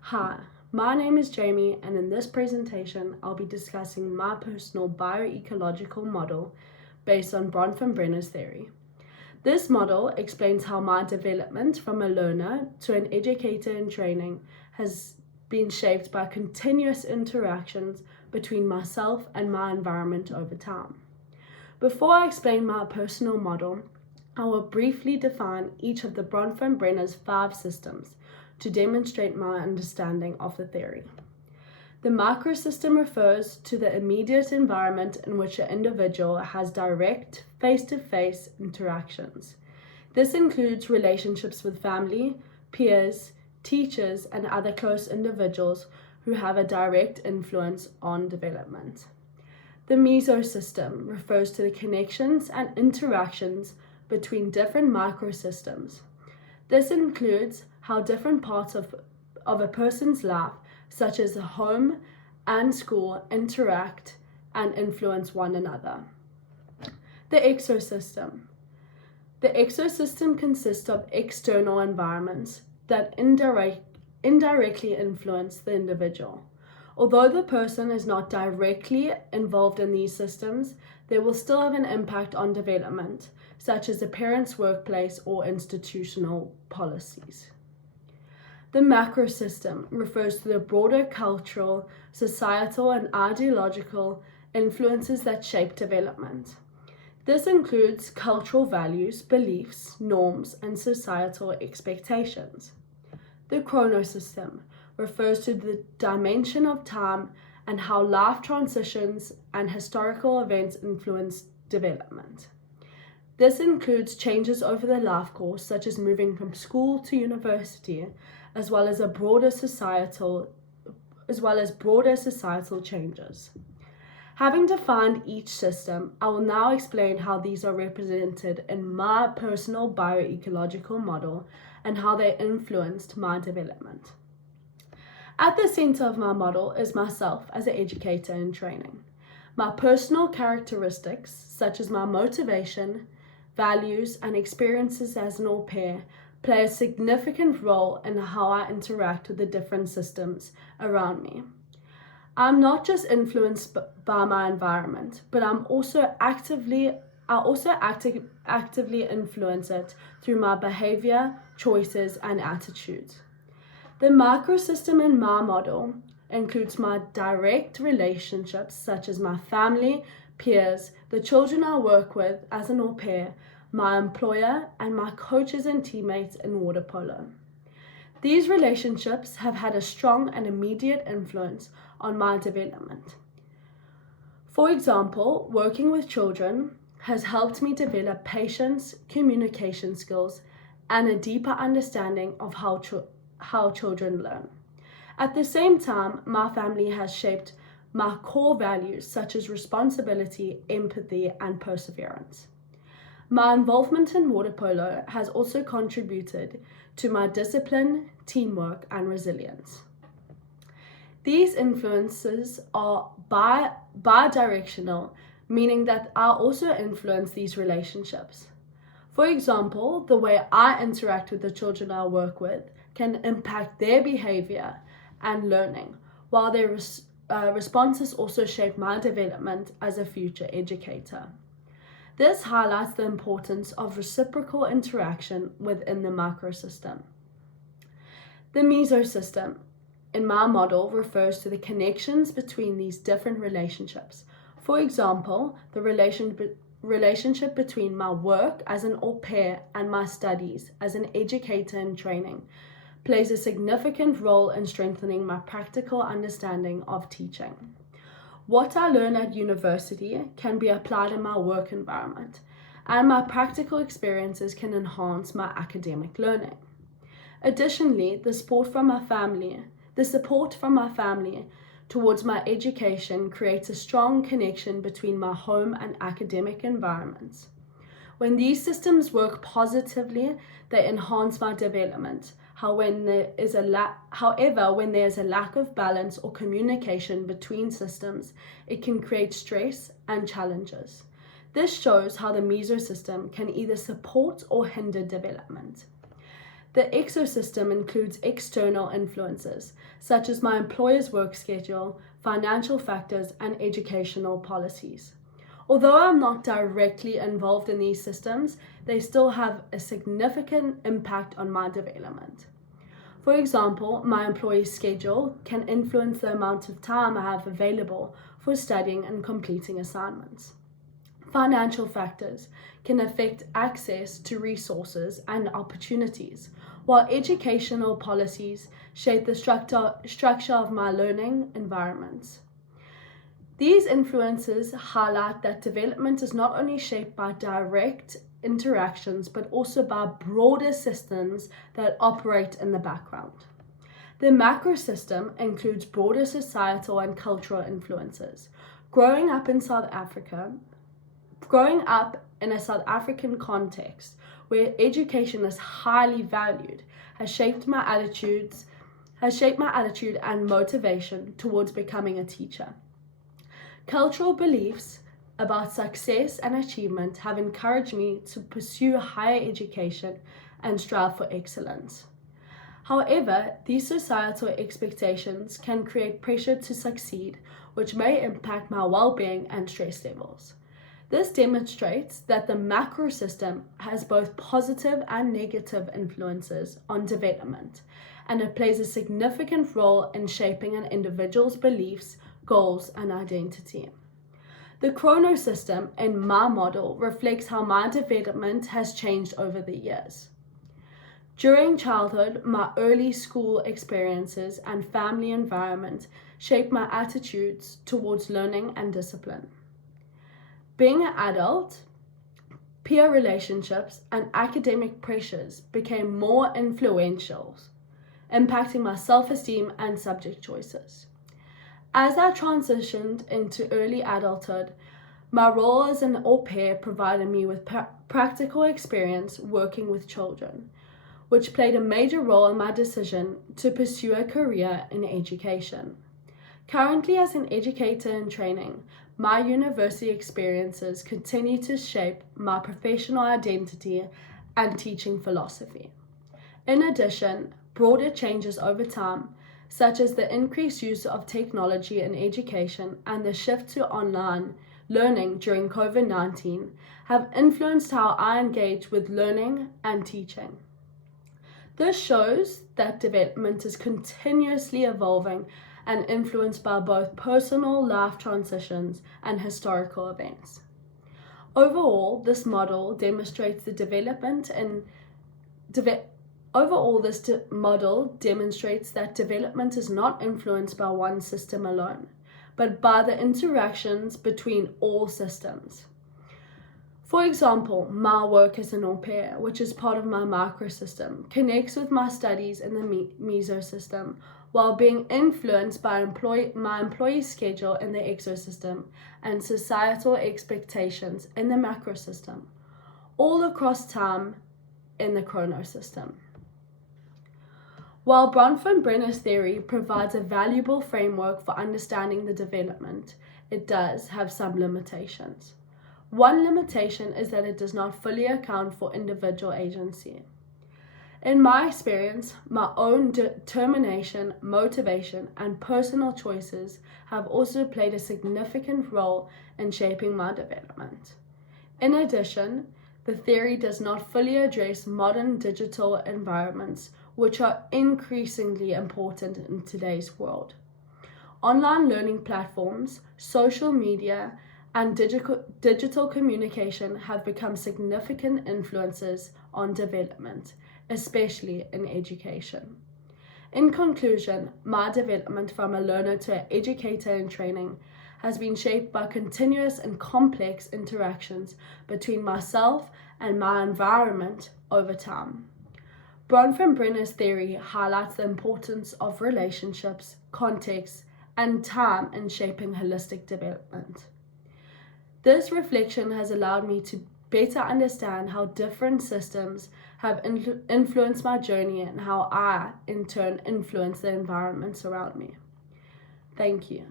Hi, my name is Jamie, and in this presentation, I'll be discussing my personal bioecological model based on Bronfenbrenner's theory. This model explains how my development from a learner to an educator in training has been shaped by continuous interactions between myself and my environment over time. Before I explain my personal model, I will briefly define each of the Bronfenbrenner's 5 systems to demonstrate my understanding of the theory. The microsystem refers to the immediate environment in which an individual has direct, face-to-face interactions. This includes relationships with family, peers, teachers, and other close individuals who have a direct influence on development. The mesosystem refers to the connections and interactions between different microsystems. This includes how different parts of a person's life, such as the home and school, interact and influence one another. The exosystem. The exosystem consists of external environments that indirectly influence the individual. Although the person is not directly involved in these systems, they will still have an impact on development, such as a parent's workplace or institutional policies. The macrosystem refers to the broader cultural, societal, and ideological influences that shape development. This includes cultural values, beliefs, norms, and societal expectations. The chronosystem refers to the dimension of time and how life transitions and historical events influence development. This includes changes over the life course, such as moving from school to university, as well as broader societal changes. Having defined each system, I will now explain how these are represented in my personal bioecological model and how they influenced my development. At the center of my model is myself as an educator in training. My personal characteristics, such as my motivation, values, and experiences as an au pair, play a significant role in how I interact with the different systems around me. I'm not just influenced by my environment, but I also actively influence it through my behavior, choices, and attitudes. The microsystem in my model includes my direct relationships, such as my family, peers, the children I work with as an au pair, my employer, and my coaches and teammates in water polo. These relationships have had a strong and immediate influence on my development. For example, working with children has helped me develop patience, communication skills, and a deeper understanding of how children learn. At the same time, my family has shaped my core values such as responsibility, empathy, and perseverance. My involvement in water polo has also contributed to my discipline, teamwork, and resilience. These influences are bidirectional, meaning that I also influence these relationships. For example, the way I interact with the children I work with can impact their behavior and learning, while their responses also shape my development as a future educator. This highlights the importance of reciprocal interaction within the microsystem. The mesosystem in my model refers to the connections between these different relationships. For example, the relationship between my work as an au pair and my studies as an educator in training plays a significant role in strengthening my practical understanding of teaching. What I learn at university can be applied in my work environment, and my practical experiences can enhance my academic learning. Additionally, the support from my family towards my education creates a strong connection between my home and academic environments. When these systems work positively, they enhance my development. However, when there is a lack of balance or communication between systems, it can create stress and challenges. This shows how the mesosystem can either support or hinder development. The exosystem includes external influences, such as my employer's work schedule, financial factors, and educational policies. Although I'm not directly involved in these systems, they still have a significant impact on my development. For example, my employee's schedule can influence the amount of time I have available for studying and completing assignments. Financial factors can affect access to resources and opportunities, while educational policies shape the structure of my learning environments. These influences highlight that development is not only shaped by direct interactions, but also by broader systems that operate in the background. The macro system includes broader societal and cultural influences. Growing up in a South African context where education is highly valued has shaped my attitude and motivation towards becoming a teacher. Cultural beliefs about success and achievement have encouraged me to pursue higher education and strive for excellence. However, these societal expectations can create pressure to succeed, which may impact my well-being and stress levels. This demonstrates that the macro system has both positive and negative influences on development, and it plays a significant role in shaping an individual's beliefs, goals, and identity. The chrono system in my model reflects how my development has changed over the years. During childhood, my early school experiences and family environment shaped my attitudes towards learning and discipline. Being an adult, peer relationships and academic pressures became more influential, impacting my self-esteem and subject choices. As I transitioned into early adulthood, my role as an au pair provided me with practical experience working with children, which played a major role in my decision to pursue a career in education. Currently, as an educator in training, my university experiences continue to shape my professional identity and teaching philosophy. In addition, broader changes over time, such as the increased use of technology in education and the shift to online learning during COVID-19, have influenced how I engage with learning and teaching. This shows that development is continuously evolving and influenced by both personal life transitions and historical events. Overall, this model demonstrates that development is not influenced by one system alone, but by the interactions between all systems. For example, my work as an au pair, which is part of my microsystem, connects with my studies in the mesosystem, while being influenced by my employee schedule in the exosystem and societal expectations in the macrosystem, all across time in the chronosystem. While Bronfenbrenner's theory provides a valuable framework for understanding the development, it does have some limitations. One limitation is that it does not fully account for individual agency. In my experience, my own determination, motivation, and personal choices have also played a significant role in shaping my development. In addition, the theory does not fully address modern digital environments, which are increasingly important in today's world. Online learning platforms, social media, and digital communication have become significant influences on development, especially in education. In conclusion, my development from a learner to an educator in training has been shaped by continuous and complex interactions between myself and my environment over time. Bronfenbrenner's theory highlights the importance of relationships, context, and time in shaping holistic development. This reflection has allowed me to better understand how different systems have influenced my journey and how I, in turn, influence the environments around me. Thank you.